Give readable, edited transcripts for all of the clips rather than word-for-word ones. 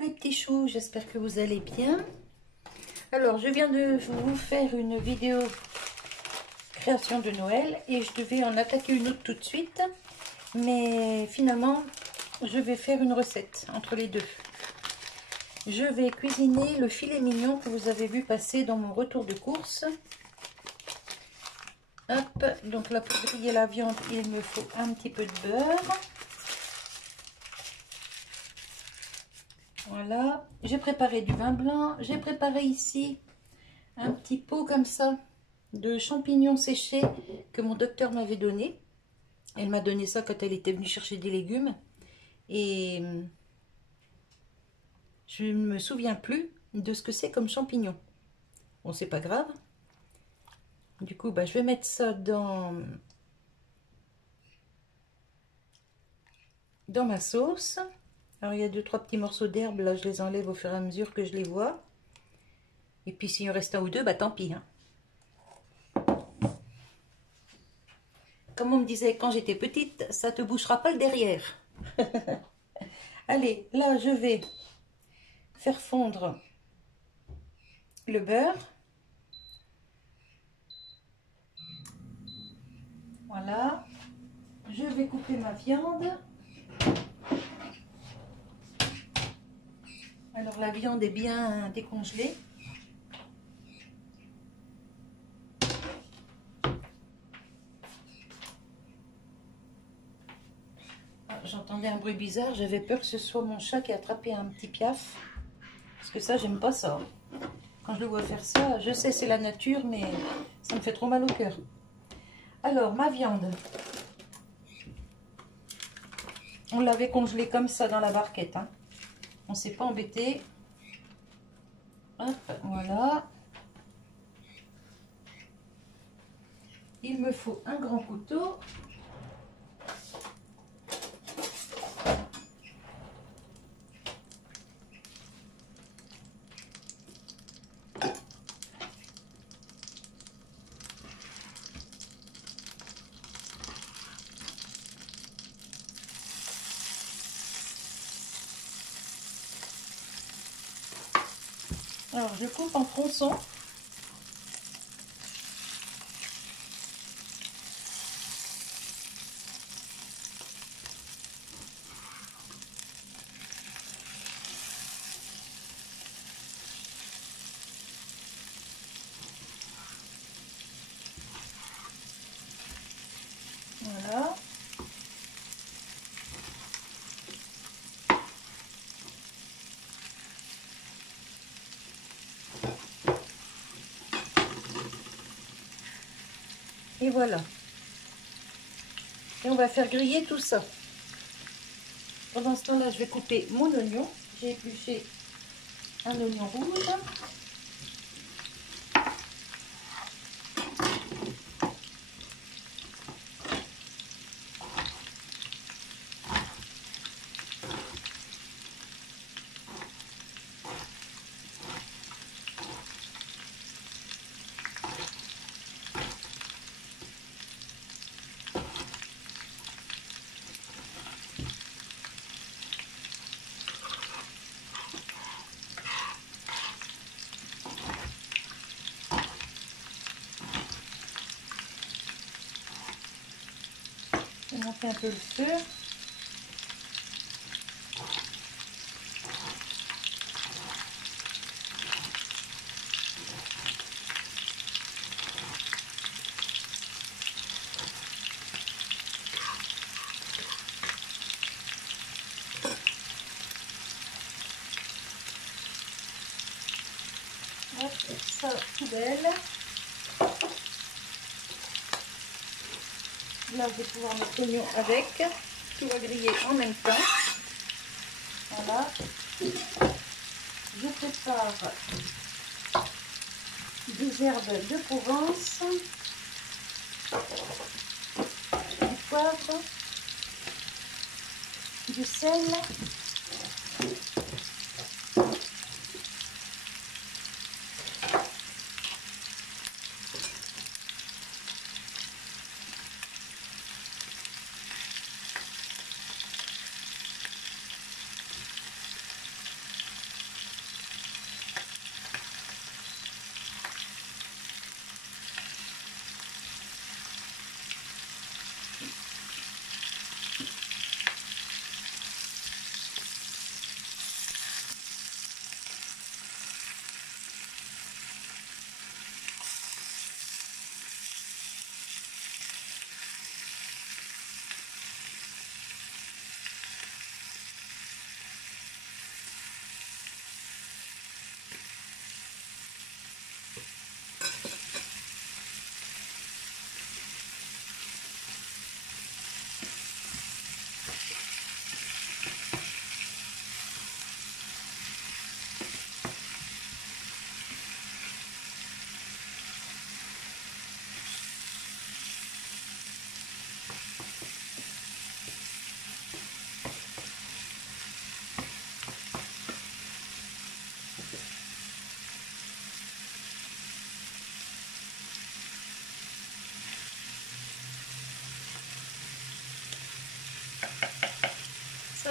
Coucou les petits choux, j'espère que vous allez bien. Alors, je viens de vous faire une vidéo création de Noël et je devais en attaquer une autre tout de suite. Mais finalement, je vais faire une recette entre les deux. Je vais cuisiner le filet mignon que vous avez vu passer dans mon retour de course. Hop, donc là pour griller la viande, il me faut un petit peu de beurre. Voilà, j'ai préparé du vin blanc, j'ai préparé ici un petit pot comme ça de champignons séchés que mon docteur m'avait donné. Elle m'a donné ça quand elle était venue chercher des légumes et je ne me souviens plus de ce que c'est comme champignons. Bon, c'est pas grave. Du coup, je vais mettre ça dans ma sauce. Alors, il y a 2-3 petits morceaux d'herbe, là, je les enlève au fur et à mesure que je les vois. Et puis, s'il en reste un ou deux, tant pis. Hein. Comme on me disait quand j'étais petite, ça te bouchera pas le derrière. Allez, là, je vais faire fondre le beurre. Voilà. Je vais couper ma viande. Alors, la viande est bien décongelée. J'entendais un bruit bizarre, j'avais peur que ce soit mon chat qui a attrapé un petit piaf. Parce que ça, j'aime pas ça. Quand je le vois faire ça, je sais c'est la nature, mais ça me fait trop mal au cœur. Alors, ma viande. On l'avait congelée comme ça dans la barquette. Hein. On ne s'est pas embêté. Hop, voilà. Il me faut un grand couteau. Alors, je coupe en tronçons. Voilà. Et voilà. Et on va faire griller tout ça. Pendant ce temps-là, je vais couper mon oignon. J'ai épluché un oignon rouge. Je vais monter un peu le feu. Hop, ça, poubelle. Là, je vais pouvoir mettre l'oignon avec. Tout va griller en même temps. Voilà. Je prépare des herbes de Provence, du poivre, du sel,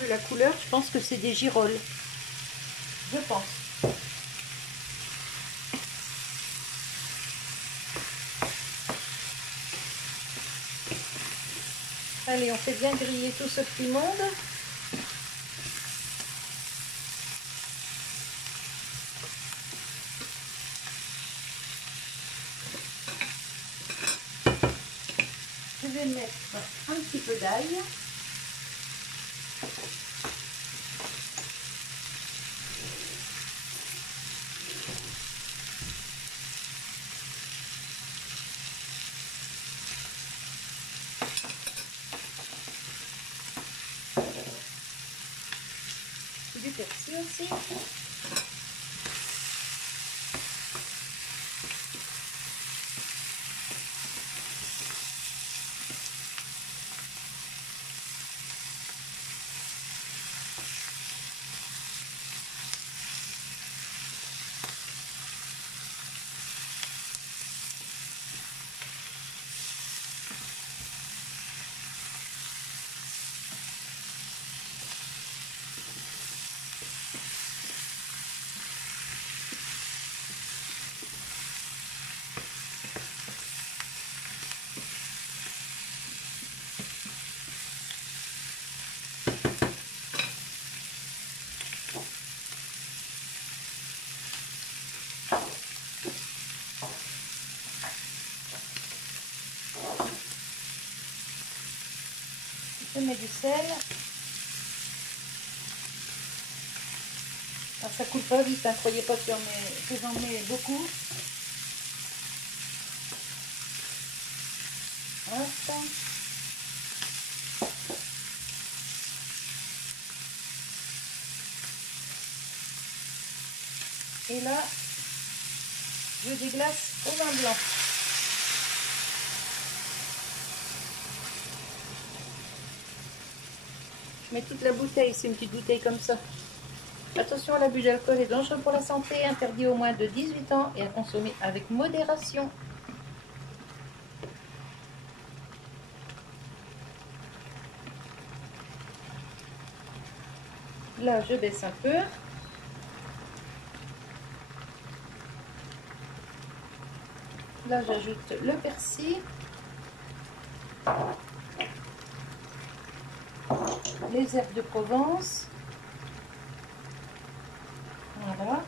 vu la couleur, je pense que c'est des girolles. Je pense. Allez, on fait bien griller tout ce petit monde. Je vais mettre un petit peu d'ail. Du persil aussi. Je mets du sel. Alors, ça coule pas vite, ne croyez pas que j'en mets beaucoup. Hop. Et là, je déglace au vin blanc. Je mets toute la bouteille, c'est une petite bouteille comme ça. Attention, l'abus d'alcool est dangereux pour la santé, interdit aux moins de 18 ans et à consommer avec modération. Là, je baisse un peu. Là, j'ajoute le persil. Les herbes de Provence. Voilà.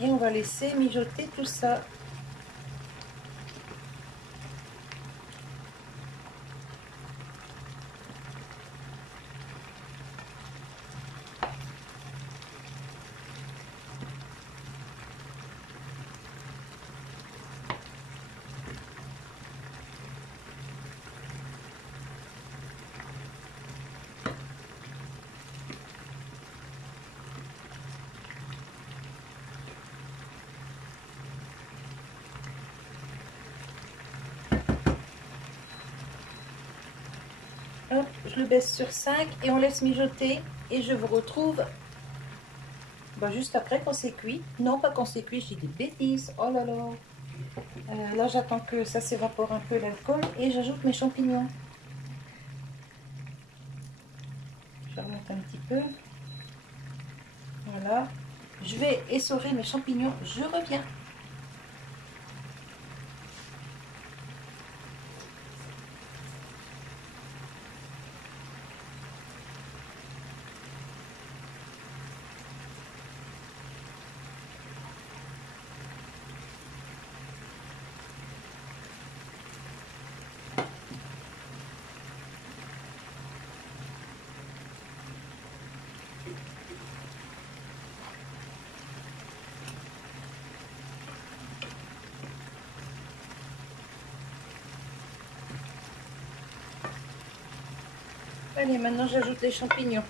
Et on va laisser mijoter tout ça. Hop, je le baisse sur 5 et on laisse mijoter. Et je vous retrouve juste après quand c'est cuit. Non, pas quand c'est cuit, je dis des bêtises. Oh là là. Là, j'attends que ça s'évapore un peu l'alcool et j'ajoute mes champignons. Je remonte un petit peu. Voilà. Je vais essorer mes champignons. Je reviens. Allez, maintenant j'ajoute les champignons.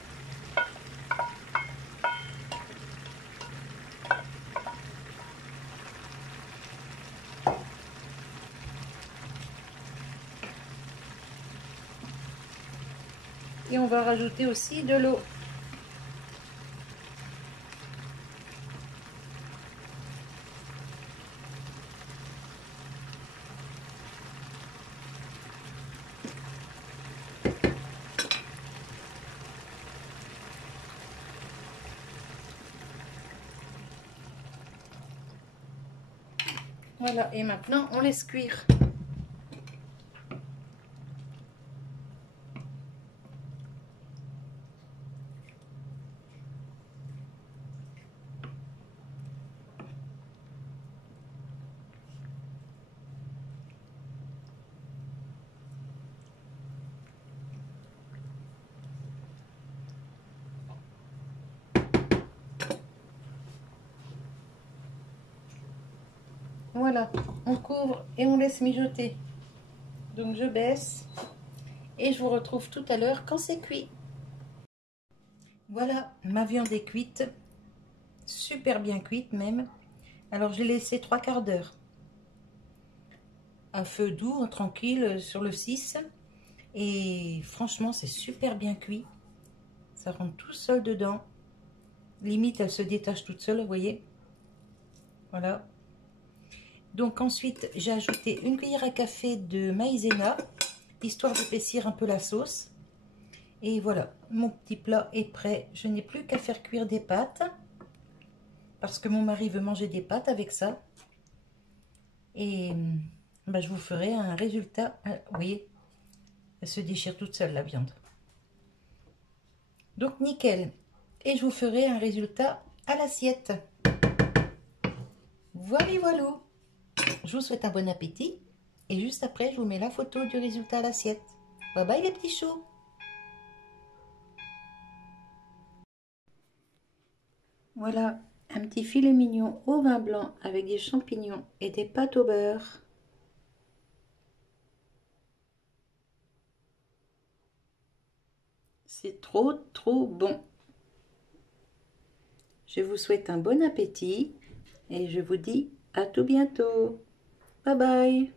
Et on va rajouter aussi de l'eau. Voilà, et maintenant on laisse cuire. Voilà, on couvre et on laisse mijoter. Donc je baisse et je vous retrouve tout à l'heure quand c'est cuit. Voilà, ma viande est cuite, super bien cuite même. Alors je l'ai laissé 3/4 d'heure à feu doux, tranquille sur le 6. Et franchement, c'est super bien cuit. Ça rentre tout seul dedans. Limite, elle se détache toute seule, vous voyez. Voilà. Donc ensuite, j'ai ajouté une cuillère à café de maïzena, histoire d'épaissir un peu la sauce. Et voilà, mon petit plat est prêt. Je n'ai plus qu'à faire cuire des pâtes, parce que mon mari veut manger des pâtes avec ça. Et bah, je vous ferai un résultat. Vous voyez, elle se déchire toute seule, la viande. Donc nickel. Et je vous ferai un résultat à l'assiette. Voilà, voilà. Je vous souhaite un bon appétit. Et juste après, je vous mets la photo du résultat à l'assiette. Bye bye les petits choux. Voilà, un petit filet mignon au vin blanc avec des champignons et des pâtes au beurre. C'est trop, trop bon. Je vous souhaite un bon appétit et je vous dis à tout bientôt. Bye bye.